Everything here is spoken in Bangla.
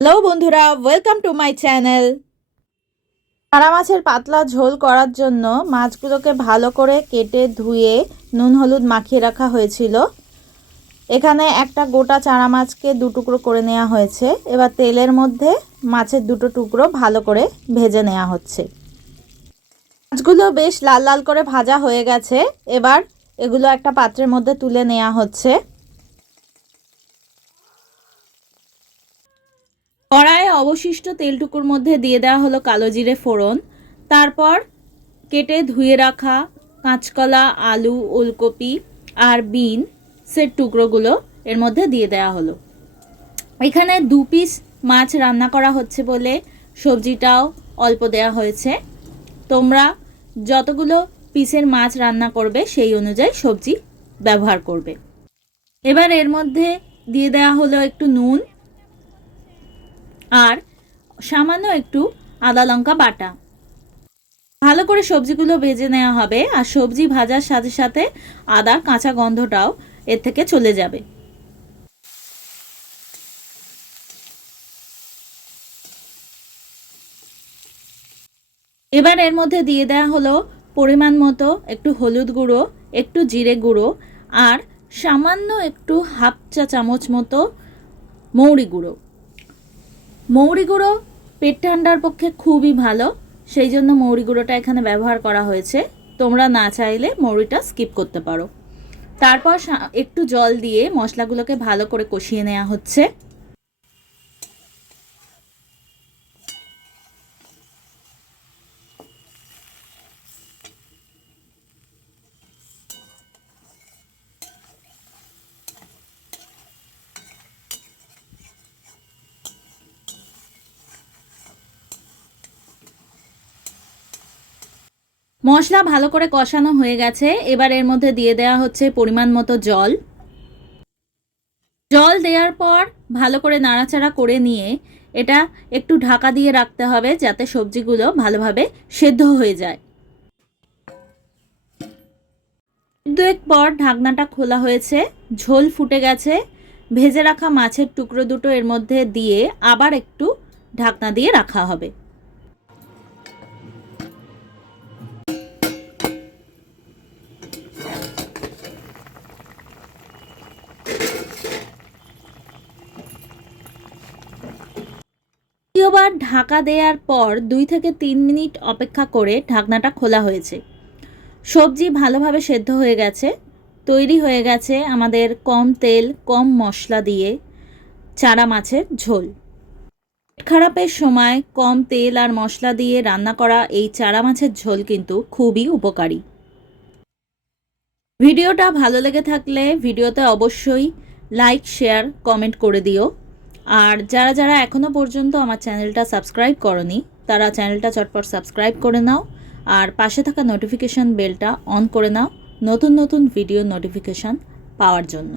হ্যালো বন্ধুরা ওয়েলকাম টু মাই চ্যানেল চারা মাছের পাতলা ঝোল করার জন্য মাছগুলোকে ভালো করে কেটে ধুয়ে নুন হলুদ মাখিয়ে রাখা হয়েছিল। এখানে একটা গোটা চারা মাছকে দু টুকরো করে নেওয়া হয়েছে। এবার তেলের মধ্যে মাছের দুটো টুকরো ভালো করে ভেজে নেওয়া হচ্ছে। মাছগুলো বেশ লাল লাল করে ভাজা হয়ে গেছে। এবার এগুলো একটা পাত্রের মধ্যে তুলে নেওয়া হচ্ছে। কড়াইয়ে অবশিষ্ট তেলটুকুর মধ্যে দিয়ে দেওয়া হলো কালো জিরে ফোড়ন। তারপর কেটে ধুয়ে রাখা কাঁচকলা, আলু, ওলকপি আর বিন সের টুকরোগুলো এর মধ্যে দিয়ে দেওয়া হলো। এখানে দু পিস মাছ রান্না করা হচ্ছে বলে সবজিটাও অল্প দেওয়া হয়েছে। তোমরা যতগুলো পিসের মাছ রান্না করবে সেই অনুযায়ী সবজি ব্যবহার করবে। এবার এর মধ্যে দিয়ে দেওয়া হলো একটু নুন আর সামান্য একটু আদা লঙ্কা বাটা। ভালো করে সবজিগুলো ভেজে নেওয়া হবে আর সবজি ভাজার সাথে সাথে আদার কাঁচা গন্ধটাও এর থেকে চলে যাবে। এবার এর মধ্যে দিয়ে দেওয়া হলো পরিমাণ মতো একটু হলুদ গুঁড়ো, একটু জিরে গুঁড়ো আর সামান্য একটু হাফ চা চামচ মতো মৌরি গুঁড়ো। মৌরি গুঁড়ো পেট ঠান্ডার পক্ষে খুবই ভালো, সেই জন্য মৌরি গুঁড়োটা এখানে ব্যবহার করা হয়েছে। তোমরা না চাইলে মৌরিটা স্কিপ করতে পারো। তারপর একটু জল দিয়ে মশলাগুলোকে ভালো করে কষিয়ে নেওয়া হচ্ছে। মশলা ভালো করে কষানো হয়ে গেছে। এবার এর মধ্যে দিয়ে দেওয়া হচ্ছে পরিমাণ মতো জল। জল দেওয়ার পর ভালো করে নাড়াচাড়া করে নিয়ে এটা একটু ঢাকা দিয়ে রাখতে হবে যাতে সবজিগুলো ভালোভাবে সেদ্ধ হয়ে যায়। দুয়েক পর ঢাকনাটা খোলা হয়েছে, ঝোল ফুটে গেছে। ভেজে রাখা মাছের টুকরো দুটো এর মধ্যে দিয়ে আবার একটু ঢাকনা দিয়ে রাখা হবে। দ্বিতীয়বার ঢাকা দেওয়ার পর দুই থেকে তিন মিনিট অপেক্ষা করে ঢাকনাটা খোলা হয়েছে। সবজি ভালোভাবে সেদ্ধ হয়ে গেছে, তৈরি হয়ে গেছে আমাদের কম তেল, কম মশলা দিয়ে চারা মাছের ঝোল। খারাপের সময় কম তেল আর মশলা দিয়ে রান্না করা এই চারা মাছের ঝোল কিন্তু খুবই উপকারী। ভিডিওটা ভালো লেগে থাকলে ভিডিওতে অবশ্যই লাইক, শেয়ার, কমেন্ট করে দিও। আর যারা যারা এখনও পর্যন্ত আমার চ্যানেলটা সাবস্ক্রাইব করনি, তারা চ্যানেলটা চটপট সাবস্ক্রাইব করে নাও আর পাশে থাকা নোটিফিকেশান বেলটা অন করে নাও নতুন নতুন ভিডিও নোটিফিকেশান পাওয়ার জন্য।